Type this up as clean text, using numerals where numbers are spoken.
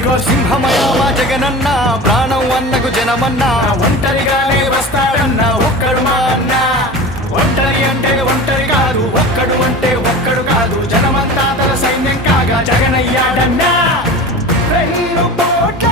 ఇదిగో సింహమయ మా జగనన్న, ప్రాణం అన్నకు జనమన్నా, ఒంటరిగానే వస్తాడన్న ఒక్కడు మా అన్న. ఒంటరి అంటే ఒంటరి కాదు, ఒక్కడు అంటే ఒక్కడు కాదు, జనమంతా తన సైన్యం కాగా జగనయ్యాడన్నా. 2 కోట్ల